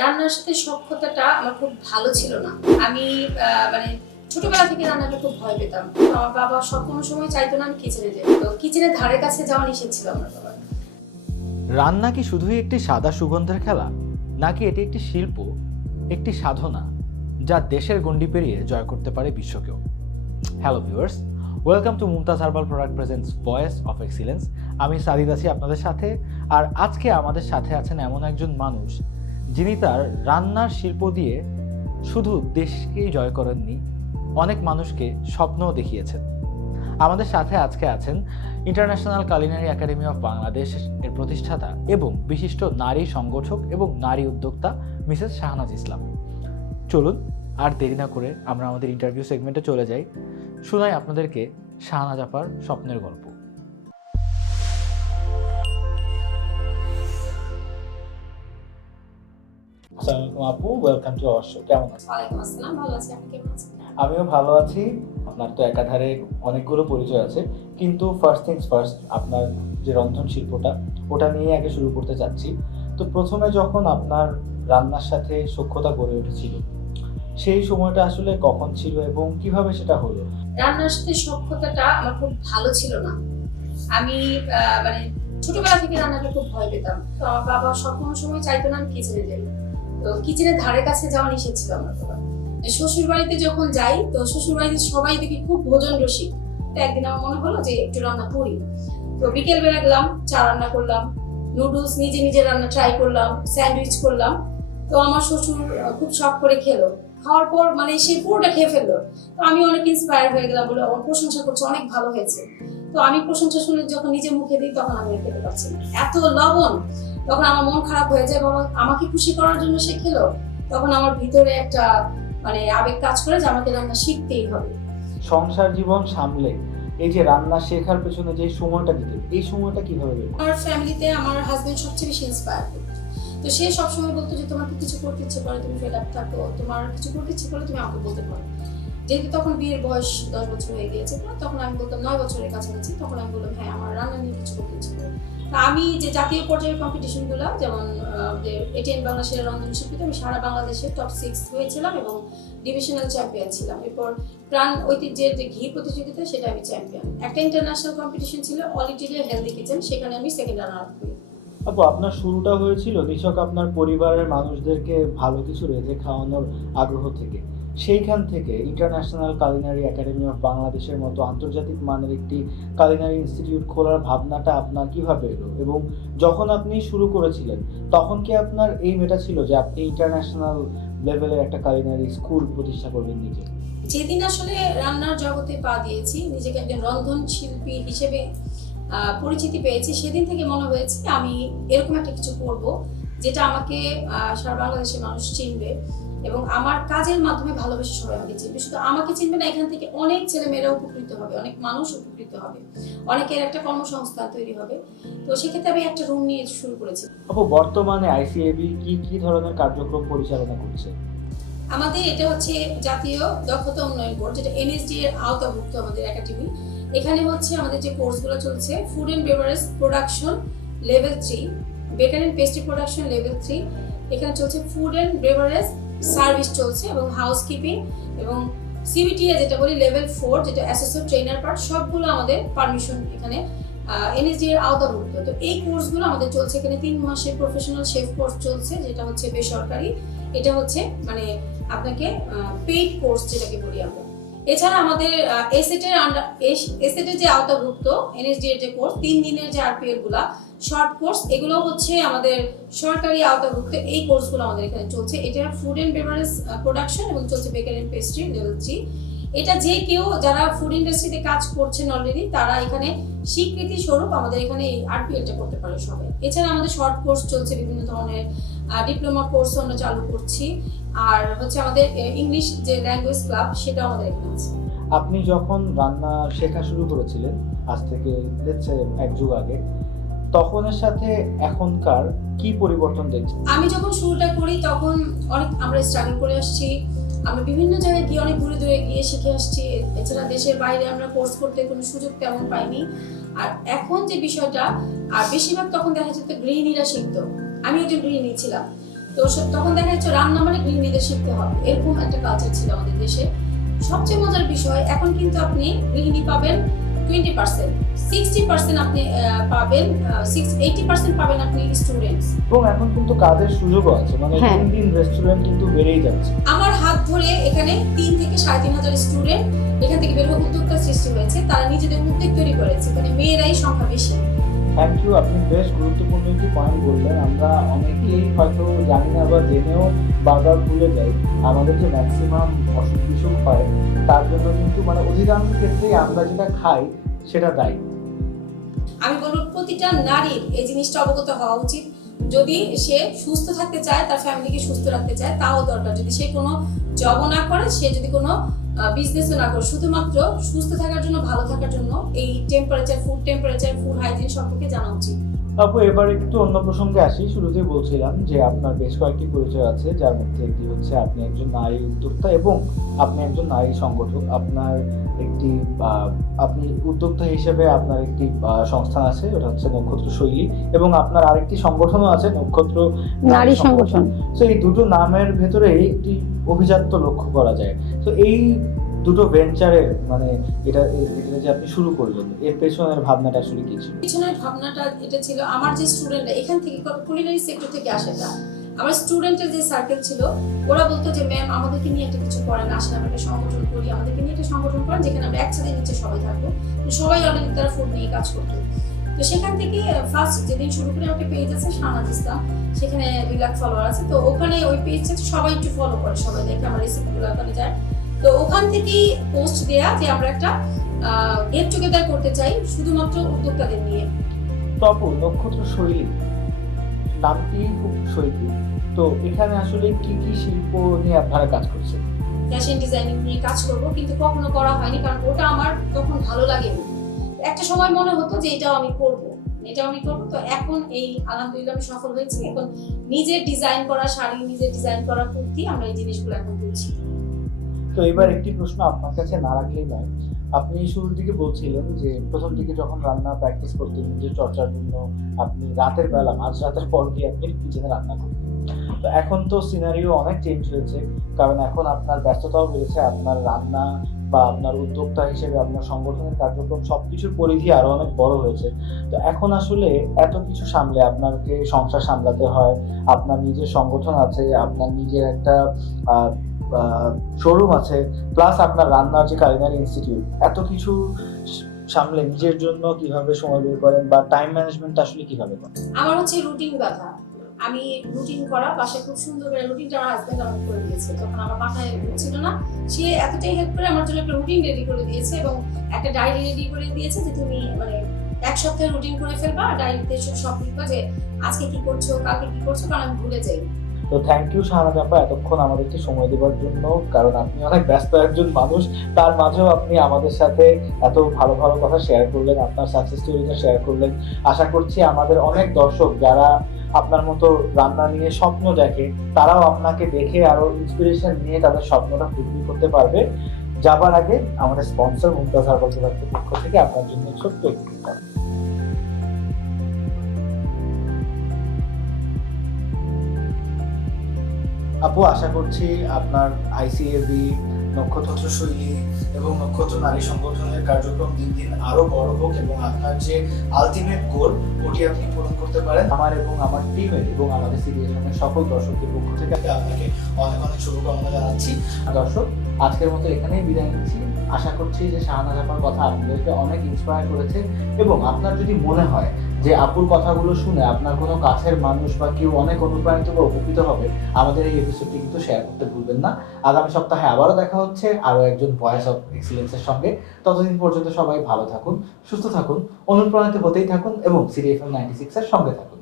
রান্নার সাথে সক্ষতাটা আমার খুব ভালো ছিল না। আমি মানে ছোটবেলা থেকে রান্নাকে খুব ভয় পেতাম। তো আমার বাবা কোনো সময় চাইতো না আমি কিচেনে যাই। তো কিচেনের ধারে কাছে যাওয়া নিষেধ ছিল আমার বাবার। রান্না কি শুধুই একটি সাদা সুগন্ধের খেলা, নাকি এটি একটি শিল্প, একটি সাধনা যা দেশের গণ্ডি পেরিয়ে জয় করতে পারে বিশ্বকেও? Hello viewers, welcome to Mumtaz herbal product presents voice of excellence. আমি সাদিদ আছি আপনাদের সাথে। আর আজকে আমাদের সাথে আছেন এমন একজন মানুষ যিনি তার রান্নার শিল্প দিয়ে শুধু দেশকেই জয় করেননি, অনেক মানুষকে স্বপ্নও দেখিয়েছেন। আমাদের সাথে আজকে আছেন international culinary academy of Bangladesh এর প্রতিষ্ঠাতা এবং বিশিষ্ট নারী সংগঠক এবং নারী উদ্যোক্তা মিসেস শাহনাজ ইসলাম। চলুন আর দেরি না করে আমরা আমাদের ইন্টারভিউ সেগমেন্টে চলে যাই, শোনাই আপনাদেরকে শাহনাজ আপার স্বপ্নের গল্প। আসসালামু আলাইকুম আপু, ওয়েলকাম টু আওয়ার শো। কেমন আছেন? ওয়ালাইকুম আসসালাম, ভালো আছি। আপনি কেমন আছেন? আমিও ভালো আছি। আপনার তো একাধারে অনেকগুলো পরিচয় আছে, কিন্তু ফার্স্ট থিংস ফার্স্ট, আপনার যে রন্ধন শিল্পটা ওটা নিয়ে আগে শুরু করতে চাচ্ছি। তো প্রথমে যখন আপনার রান্নার সাথে সখ্যতা গড়ে উঠেছিল, সেই সময়টা আসলে কখন ছিল এবং কিভাবে সেটা হলো? রান্নার সাথে সক্ষতাটা আমার খুব ভালো ছিল না। আমি মানে ছোটবেলা থেকে রান্নাকে খুব ভয় পেতাম। তো আমার বাবা কোনো সময় চাইতো না আমি কিচেনে যাই। তো কিচেনের ধারে কাছে যাওয়া নিষেধ ছিল আমার বাবার। শ্বশুর বাড়িতে যখন যাই, তো শ্বশুর বাড়িতে সবাই দেখি খুব ভোজন রসিক। তো একদিন আমার মনে হলো যে একটু রান্না করি। তো বিকেল বেলা গেলাম, চা রান্না করলাম, নুডলস নিজে নিজে রান্না ট্রাই করলাম, স্যান্ডউইচ করলাম। তো আমার শ্বশুর খুব শখ করে খেলো। খাওয়ার পর মানে সে পুরোটা খেয়ে ফেললো। তো আমি অনেক ইন্সপায়ার হয়ে গেলাম, বলে আমার প্রশংসা করছে, অনেক ভালো হয়েছে। তো আমি প্রশংসা শুনে যখন নিজে মুখে দিই, তখন আমি আর খেতে পারছি না, এত লবণ। তখন আমার মন খারাপ হয়ে যায়, বাবা আমাকে খুশি করার জন্য সে খেলো। তখন আমার ভিতরে একটা মানে আবেগ কাজ করে যে আমাকে রান্না শিখতেই হবে। সংসার জীবন সামলে এই যে রান্না শেখার পেছনে যে সময়টা দিতেন, এই সময়টা কিভাবে বের? আমার ফ্যামিলিতে আমার হাজবেন্ড সবচেয়ে বেশি ইন্সপায়ার করতো। তো সে সবসময় বলতো যে তোমার কি কিছু করতে ইচ্ছে করে, তুমি ফেড আপ থাকো, তোমার কিছু করতে ইচ্ছে করে তুমি আমাকে বলতে পারো। যেহেতু তখন বিয়ের বয়স 10 বছর হয়ে গিয়েছে, তখন আমি বলতাম 9 বছরের কাছাকাছি, তখন আমি বললাম হ্যাঁ আমার রান্না নিয়ে কিছু করতে ইচ্ছে করে। তা আমি যে জাতীয় পর্যায়ের কম্পিটিশনগুলো, যেমন যে এটিএন বাংলা সেরা রন্ধন শিল্পীতে আমি সারা বাংলাদেশে টপ 6 হয়েছিলাম এবং ডিভিশনাল চ্যাম্পিয়ন ছিলাম। এরপর প্রাণ ঐতিহ্যের যে ঘি প্রতিযোগিতা, সেটা আমি চ্যাম্পিয়ন। একটা ইন্টারন্যাশনাল কম্পিটিশন ছিল অল ইন্ডিয়া হেলদি কিচেন, সেখানে আমি সেকেন্ড রানার আপ করি। আপু, আপনার শুরুটা হয়েছিল নিছক আপনার পরিবারের মানুষদেরকে ভালো কিছু রেঁধে খাওয়ানোর আগ্রহ থেকে। সেইখান থেকে ইন্টারন্যাশনাল কুলিনারি একাডেমি অফ বাংলাদেশের মতো আন্তর্জাতিক মানের একটি কুলিনারি ইনস্টিটিউট খোলার ভাবনাটা আপনার কিভাবে এলো? এবং যখন আপনি শুরু করেছিলেন, তখন কি আপনার এই মেটা ছিল যে আপনি ইন্টারন্যাশনাল লেভেলের একটা কুলিনারি স্কুল প্রতিষ্ঠা করবেন নিজে? যেদিন আসলে রান্নার জগতে পা দিয়েছি, নিজেকে একজন রন্ধন শিল্পী হিসেবে পরিচিতি পেয়েছি, সেদিন থেকে মনে হয়েছে আমি এরকম একটা কিছু করব যেটা আমাকে সারা বাংলাদেশের মানুষ চিনবে এবং আমার কাজের মাধ্যমে ভালোবেসে সবাই আমাকে চিনবে। শুধু আমাকে চিনবে না, এখান থেকে অনেক ছেলেমেয়েরা উপকৃত হবে, অনেক মানুষ উপকৃত হবে, অনেকের একটা কর্মসংস্থান তৈরি হবে। তো সেক্ষেত্রে আমি একটা রুম নিয়ে শুরু করেছি। আপু, বর্তমানে আইসিএবি কি কি ধরনের কার্যক্রম পরিচালনা করছে? আমাদের এটা হচ্ছে জাতীয় দক্ষতা উন্নয়ন বোর্ড, যেটা এনএসডি এর আওতাভুক্ত আমাদের একাডেমি। এখানে হচ্ছে আমাদের যে কোর্সগুলো চলছে, food and beverage production level 3, bakery and pastry production level 3, এখানে চলছে ফুড অ্যান্ড বেভারেজ সার্ভিস চলছে এবং হাউসকিপিং এবং সিবিটিএ যেটা বলি লেভেল 4, যেটা অ্যাসোসিয়েট ট্রেনার পার্ট, সবগুলো আমাদের পারমিশন এখানে এনএসডি এর আওতাভুক্ত। তো এই কোর্সগুলো আমাদের চলছে এখানে 3 মাসের প্রফেশনাল শেফ কোর্স চলছে, যেটা হচ্ছে বেসরকারি। এটা হচ্ছে মানে আপনাকে পেইড কোর্স যেটাকে বলি আমরা। এছাড়া আমাদের এসেটের যে আওতাভুক্ত এনএসডি এর যে কোর্স 3 দিনের যে আরপিএল গুলা শর্ট কোর্স, এগুলো হচ্ছে আমাদের সরকারি আওতাভুক্ত। এই কোর্সগুলো আমাদের এখানে চলছে। এটা ফুড এন্ড বেভারেজ প্রোডাকশন এবং চলছে বেকারি এন্ড পেস্ট্রি লেভেল 3। এটা যে কেউ যারা ফুড ইন্ডাস্ট্রিতে কাজ করছেন অলরেডি, তারা এখানে স্বীকৃতি স্বরূপ আমাদের এখানে এই আরপিএলটা করতে পারে সবাই। এছাড়া আমাদের শর্ট কোর্স চলছে, বিভিন্ন ধরনের ডিপ্লোমা কোর্স আমরা চালু করছি। আর হচ্ছে আমাদের ইংলিশ যে ল্যাঙ্গুয়েজ ক্লাব, সেটাও আমাদের এখানে আছে। আপনি যখন রান্না শেখা শুরু করেছিলেন, আজ থেকে লেটস সে 1 যুগ আগে, তখনের সাথে এখনকার কি পরিবর্তন দেখছেন? আমি যখন শুরুটা করি তখন অনেক আমরা স্ট্রাগল করে আসছি, আমরা বিভিন্ন জায়গায় গিয়ে অনেক দূরে দূরে গিয়ে শিখে আসছি। এছাড়া দেশের বাইরে আমরা কোর্স করতে কোনো সুযোগ তেমন পাইনি। আর এখন যে বিষয়টা, আর বেশিরভাগ তখন দেখা যেত গৃহিণীরা শিখতো, আমি একজন গৃহিণী ছিলাম। তো তো তখন দেখা যাচ্ছে রান্না মানে গৃহিণীদের শিখতে হবে, এরকম একটা কালচার ছিল আমাদের দেশে। সবচেয়ে মজার বিষয়, এখন কিন্তু আপনি গৃহিণী পাবেন 20%, 60% আপনি পাবেন, 80% পাবেন আপনি স্টুডেন্টস। এবং এখন কিন্তু কাজের সুযোগও আছে, মানে হ্যাঁ। দিন দিন রেস্টুরেন্ট কিন্তু বেড়েই যাচ্ছে। আমার হাত ধরে এখানে 3 থেকে 3,500 স্টুডেন্ট এখান থেকে বের হয়ে উদ্যোক্তা সৃষ্টি হয়েছে, তারা নিজেদের উদ্যোগ তৈরি করেছে, এখানে মেয়েরাই সংখ্যা বেশি। থ্যাংক ইউ, আপনি বেশ গুরুত্বপূর্ণ একটি পয়েন্ট বললেন। আমরা অনেকেই হয়তো জানি না বা জেনেও বারবার ভুলে যাই, আমাদের যে ম্যাক্সিমাম অসুখ বিসুখ হয় তার জন্য কিন্তু মানে অধিকাংশ ক্ষেত্রেই আমরা যেটা খাই সেটা দায়ী। আমি বলবো প্রতিটা নারীর এই জিনিসটা অবগত হওয়া উচিত। যদি সে সুস্থ থাকতে চায়, তার ফ্যামিলিকে সুস্থ রাখতে চায়, তাও দরকার। যদি সে কোনো জবও না করে, সে যদি কোনো বিজনেসও না করে, শুধুমাত্র সুস্থ থাকার জন্য, ভালো থাকার জন্য এই টেম্পারেচার, ফুড হাইজিন সম্পর্কে জানা উচিত। আপু, এবার একটু অন্য প্রসঙ্গে আসি। শুরুতেই বলছিলাম যে আপনার বেশ কয়েকটি পরিচয় আছে, যার মধ্যে একটি হচ্ছে আপনি একজন নারী উদ্যোক্তা এবং আপনি একজন নারী সংগঠক। আপনার একটি আপনি উদ্যোক্তা হিসেবে আপনার একটি সংস্থান আছে, ওটা হচ্ছে নক্ষত্র শৈলী, এবং আপনার আরেকটি সংগঠনও আছে, নক্ষত্র নারী সংগঠন। তো এই দুটো নামের ভেতরে একটি অভিজাত্য লক্ষ্য করা যায়। তো এই দুটো ভেঞ্চারের মানে এটা যে আপনি শুরু করলেন, এর পেছনের ভাবনাটা আসলে কি ছিল? পিছনের ভাবনাটা এটা ছিল, আমার যে স্টুডেন্টরা এখান থেকে কুলিনারি সেক্টর থেকে আসে, আমার স্টুডেন্টের যে সার্কেল ছিল, ওরা বলতো যে ম্যাম আমাদেরকে নিয়ে একটা কিছু করেন, আসলে আমরা একটা সংগঠন করি, আমাদেরকে নিয়ে একটা সংগঠন করেন যেখানে আমরা একসাথে নিচে সবাই থাকবো। সবাই অলরেডি তারা ফুড নিয়ে কাজ করতো। তো সেখান থেকে ফার্স্ট যেদিন শুরু করে একটা পেজ আছে শাহনাজ ইসলাম, সেখানে 2 লাখ ফলোয়ার আছে। তো ওখানে ওই পেজটা সবাই একটু ফলো করে, সবাই দেখে আমার রেসিপিগুলো ওখানে যায়। তো ওখান থেকেই পোস্ট দেয়া যে আমরা একটা গেট টুগেদার করতে চাই শুধুমাত্র উদ্যোক্তাদের নিয়ে। তপু, নক্ষত্র শৈলী নামটি খুব শৈলী, তো এখানে আসলে কি কি শিল্প নিয়ে আপনারা কাজ করছেন? ফ্যাশন ডিজাইনিং নিয়ে কাজ করব, কিন্তু কখনো করা হয়নি, কারণ ওটা আমার তখন ভালো লাগেনি। একটা সময় মনে হতো যে এটাও আমি করব। তো এখন এই আলহামদুলিল্লাহ আমি সফল হয়েছি। এখন নিজে ডিজাইন করা শাড়ি, নিজে ডিজাইন করা কুর্তি, আমরা এই জিনিসগুলো এখন করছি। তো এবার একটি প্রশ্ন আপনার কাছে না রাখলেই নয়। আপনি শুরুর দিকে বলছিলেন যে প্রথম দিকে যখন রান্না প্র্যাকটিস করতেন নিজের চর্চার জন্য, আপনি রাতের বেলা মাঝরাতের পর গিয়ে আপনি কিচেনে রান্না করতেন। তো এখন তো সিনারিও অনেক চেঞ্জ হয়েছে, কারণ এখন আপনার ব্যস্ততাও বেড়েছে, আপনার রান্না বা আপনার উদ্যোক্তা হিসেবে আপনার সংগঠনের কার্যক্রম সবকিছুর পরিধি আরো অনেক বড় হয়েছে। তো এখন আসলে এত কিছু সামলে আপনাকে সংসার সামলাতে হয়, আপনার নিজের সংগঠন আছে, আপনার নিজের একটা শোরুম আছে, প্লাস আপনার রান্নার যে কালিনারি ইনস্টিটিউট, এত কিছু সামলে নিজের জন্য কিভাবে সময় বের করেন বা টাইম ম্যানেজমেন্ট আসলে কিভাবে করেন? আমার হচ্ছে রুটিন বাঁধা। আমি রুটিন করা, বাসায় খুব সুন্দর করে রুটিনটা আমার হাজবেন্ড আমাকে করে দিয়েছে। তখন আমার মাথায় ছিল না, সে এতটাই হেল্প করে আমার জন্য একটা রুটিন রেডি করে দিয়েছে এবং একটা ডায়েরি রেডি করে দিয়েছে যে তুমি মানে 1 সপ্তাহের রুটিন করে ফেলবা, ডায়েরিতে সব লিখবা যে আজকে কি করছো, কালকে কি করছো, কারণ আমি ভুলে যাই। তো থ্যাংক ইউ শাহনাজ আপা এতক্ষণ আমাদেরকে সময় দেওয়ার জন্য, কারণ আপনি অনেক ব্যস্ত একজন মানুষ, তার মাঝেও আপনি আমাদের সাথে এত ভালো ভালো কথা শেয়ার করলেন, আপনার সাকসেস স্টোরিটা শেয়ার করলেন। আশা করছি আমাদের অনেক দর্শক যারা আপনার মতো রান্না নিয়ে স্বপ্ন দেখে, তারাও আপনাকে দেখে আরো ইন্সপিরেশন নিয়ে তাদের স্বপ্নটা পূরণ করতে পারবে। যাবার আগে আমাদের স্পন্সর মুমতাজ হার্বাল প্রোডাক্টের পক্ষ থেকে আপনার জন্য ছোট্ট একটি gift। আপু, আশা করছি আপনার আইসিএবি, নক্ষত্র শৈলী এবং নক্ষত্র নারী সংগঠনের কার্যক্রম দিন দিন আরো বড় হোক এবং আপনার যে আলটিমেট গোল ওটি আপনি পূরণ করতে পারেন। আমার এবং আমার টিমের এবং আমাদের সিরিয়ালের সকল দর্শকদের পক্ষ থেকে আপনাকে অনেক অনেক শুভকামনা জানাচ্ছি। দর্শক, আজকের মতো এখানেই বিদায় নিচ্ছি। আশা করছি যে শাহনাজ আপার কথা আপনাদেরকে অনেক ইন্সপায়ার করেছে এবং আপনার যদি মনে হয় যে আপুর কথাগুলো শুনে আপনার কোনো কাছের মানুষ বা কেউ অনেক অনুপ্রাণিত বা উপকৃত হবে, আমাদের এই এপিসোডটি কিন্তু শেয়ার করতে ভুলবেন না। আগামী সপ্তাহে আবারও দেখা হচ্ছে আরও একজন ভয়েস অফ এক্সিলেন্সের সঙ্গে। ততদিন পর্যন্ত সবাই ভালো থাকুন, সুস্থ থাকুন, অনুপ্রাণিত হতেই থাকুন এবং সিরি FM 96 এর সঙ্গে থাকুন।